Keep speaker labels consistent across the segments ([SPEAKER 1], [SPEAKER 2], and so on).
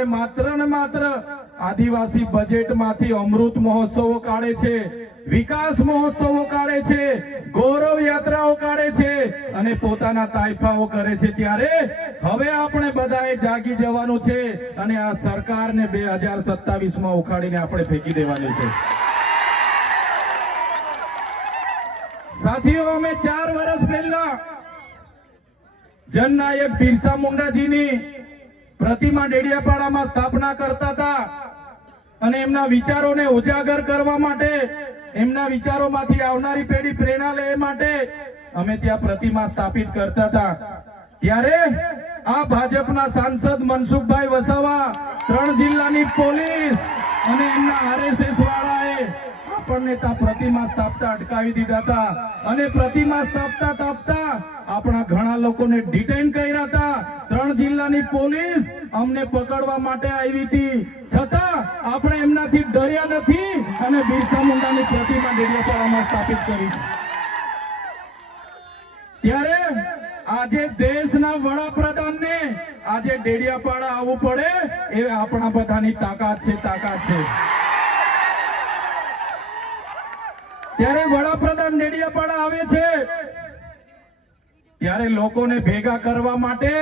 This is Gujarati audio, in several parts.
[SPEAKER 1] સરકારોએ માત્ર ને માત્ર આદિવાસી બજેટમાંથી અમૃત મહોત્સવો કાઢે છે, વિકાસ મહોત્સવો કાઢે છે, ગૌરવ યાત્રાઓ કાઢે છે અને પોતાના તાઇફાઓ કરે છે. ત્યારે હવે આપણે બધાએ જાગી જવાનું છે અને આ સરકારને બે હજાર સત્તાવીસમાં ઉખાડીને આપણે ફેંકી દેવાની છે. સાથીઓ, અમે ચાર વર્ષ પહેલા જનનાયક બિરસા મુંડાજીની પ્રતિમા ડેડિયાપાડામાં સ્થાપના કરતા હતા. અને એમના વિચારોને ઉજાગર કરવા માટે, એમના વિચારોમાંથી આવનારી પેઢી પ્રેરણા લે માટે અમે ત્યાં પ્રતિમા સ્થાપિત કરતા હતા. ત્યારે આ ભાજપના સાંસદ મનસુખભાઈ વસાવા, ત્રણ જિલ્લાની પોલીસ અને એમના આરએસએસ વાળાએ આપણને ત્યાં પ્રતિમા સ્થાપતા અટકાવી દીધા હતા. અને પ્રતિમા સ્થાપતા સ્થાપતા આપણા ઘણા લોકોને ડિટેન કર્યા હતા. ત્રણ જિલ્લાની પોલીસ અમને પકડવા માટે આવી હતી. છતાં આપણે એમનાથી ડર્યા નથી અને બિરસા મુંડાની પ્રતિમા ડેડિયાપાડામાં સ્થાપિત કરી ત્યારે આજે દેશના વડાપ્રધાનને આજે ડેડિયાપાડા આવવું પડે એ આપણા બધાની તાકાત છે તાકાત છે. ત્યારે વડાપ્રધાન ડેડિયાપાડા આવે છે. ત્યારે લોકોને ભેગા કરવા માટે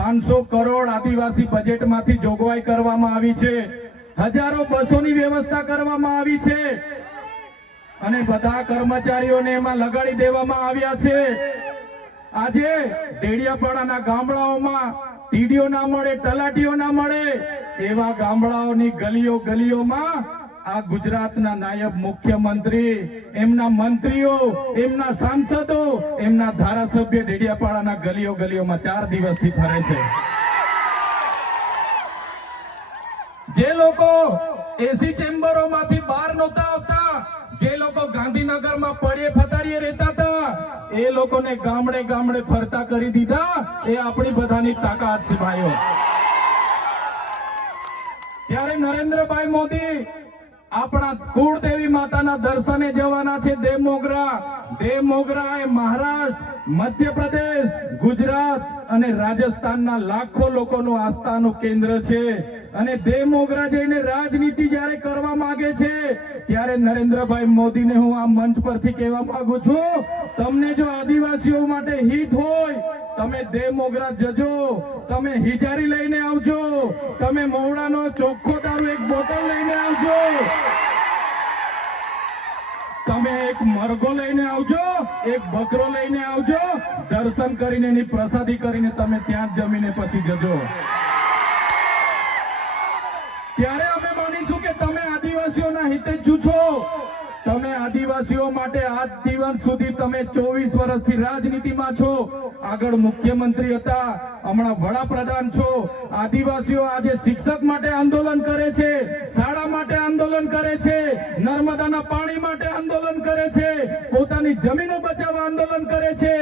[SPEAKER 1] પાંચસો કરોડ આદિવાસી બજેટમાંથી જોગવાઈ કરવામાં આવી છે. હજારો બસોની વ્યવસ્થા કરવામાં આવી છે. અને બધા કર્મચારીઓને એમાં લગાડી દેવામાં આવ્યા છે. આજે ડેડિયાપાડાના ગામડાઓમાં ટીડીઓ ના મળે, તલાટીઓ ના મળે, એવા ગામડાઓની ગલીઓ ગલીઓમાં આ ગુજરાતના નાયબ મુખ્યમંત્રી, એમના મંત્રીઓ, એમના સાંસદો, એમના ધારાસભ્ય ડેડિયાપાડાના ગલીઓ ગલીઓમાં ચાર દિવસથી ફરે છે. જે લોકો એસી ચેમ્બરોમાંથી બહાર નહોતા આવતા, જે લોકો ગાંધીનગરમાં પડે ફતારીએ રહેતા હતા, એ લોકોને ગામડે ગામડે ફરતા કરી દીધા, એ આપણી બધાની તાકાત છે ભાઈઓ. ત્યારે નરેન્દ્રભાઈ મોદી આપણા કુળદેવી માતાના દર્શને જવાના છે દેવ મોગરા. દેવ મોગરા એ મહારાષ્ટ્ર, મધ્યપ્રદેશ, ગુજરાત અને રાજસ્થાનના લાખો લોકોનું આસ્થાનું કેન્દ્ર છે. અને બે મોગરા જઈને રાજનીતિ જ્યારે કરવા માંગે છે, ત્યારે નરેન્દ્રભાઈ મોદીને હું આ મંચ પરથી કહેવા માંગુ છું, તમને જો આદિવાસીઓ માટે હિત હોય, તમે દે મોગરા જજો, તમે હિજારી લઈને આવજો, તમે મવડાનો ચોખ્ખો દારૂ એક બોટલ લઈને આવજો, તમે એક મરઘો લઈને આવજો, એક બકરો લઈને આવજો, દર્શન કરીને એની પ્રસાદી કરીને તમે ત્યાં જમીને પછી જજો. ત્યારે અમે માનીશું કે તમે આદિવાસીઓના હિતે જ છો. તમે આદિવાસીઓ માટે આજ દિવસ સુધી તમે ચોવીસ વર્ષથી રાજનીતિમાં છો. આગળ મુખ્યમંત્રી હતા. હમણાં વડાપ્રધાન છો. આદિવાસીઓ આજે શિક્ષક માટે આંદોલન કરે છે, શાળા માટે આંદોલન કરે છે, નર્મદાના પાણી માટે આંદોલન કરે છે, પોતાની જમીનો બચાવવા આંદોલન કરે છે,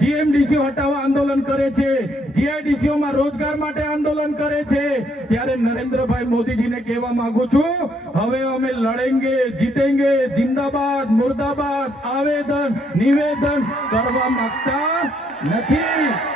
[SPEAKER 1] જીએમડીસીઓ હટાવવા આંદોલન કરે છે, જીઆઈડીસીઓમાં રોજગાર માટે આંદોલન કરે છે. ત્યારે નરેન્દ્રભાઈ મોદીજીને કહેવા માંગુ છું, હવે અમે લડેંગે, જીતેંગે, જિંદાબાદ, મુર્દાબાદ, આવેદન, નિવેદન કરવા માંગતા નથી.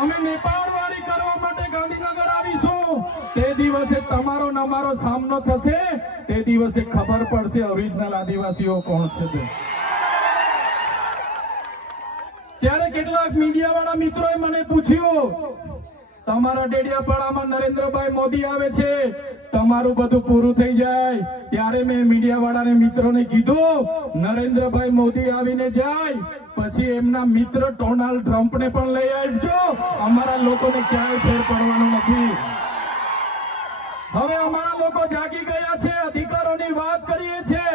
[SPEAKER 1] અમે નેપાળવાળી કરવા માટે ગાંધીનગર આવીશું. તે દિવસે તમારો નમારો સામનો થશે. તે દિવસે ખબર પડશે ઓરિજિનલ આદિવાસીઓ કોણ છે ત્યારે કેટલાક મીડિયા વાળા મિત્રોએ મને પૂછ્યું તમારા ડેડિયાપાડામાં નરેન્દ્રભાઈ મોદી આવે છે, તમારું બધું પૂરું થઈ જાય. ત્યારે મેં મીડિયા વાળાને મિત્રોને કીધું, નરેન્દ્રભાઈ મોદી આવીને જાય, પછી એમના મિત્ર ડોનાલ્ડ ટ્રમ્પને પણ લઈ આવજો. અમારા લોકોને ક્યાંય ફેર પડવાનો નથી. હવે અમારા લોકો જાગી ગયા છે, અધિકારોની વાત કરીએ છીએ.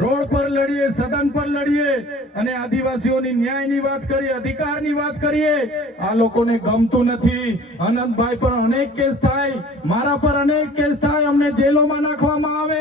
[SPEAKER 1] રોડ પર લડીએ, સદન પર લડીએ અને આદિવાસીઓની ન્યાયની વાત કરીએ, અધિકારની વાત કરીએ, આ લોકોને ગમતું નથી. આનંદભાઈ પર અનેક કેસ થાય, મારા પર અનેક કેસ થાય, અમને જેલોમાં નાખવામાં આવે.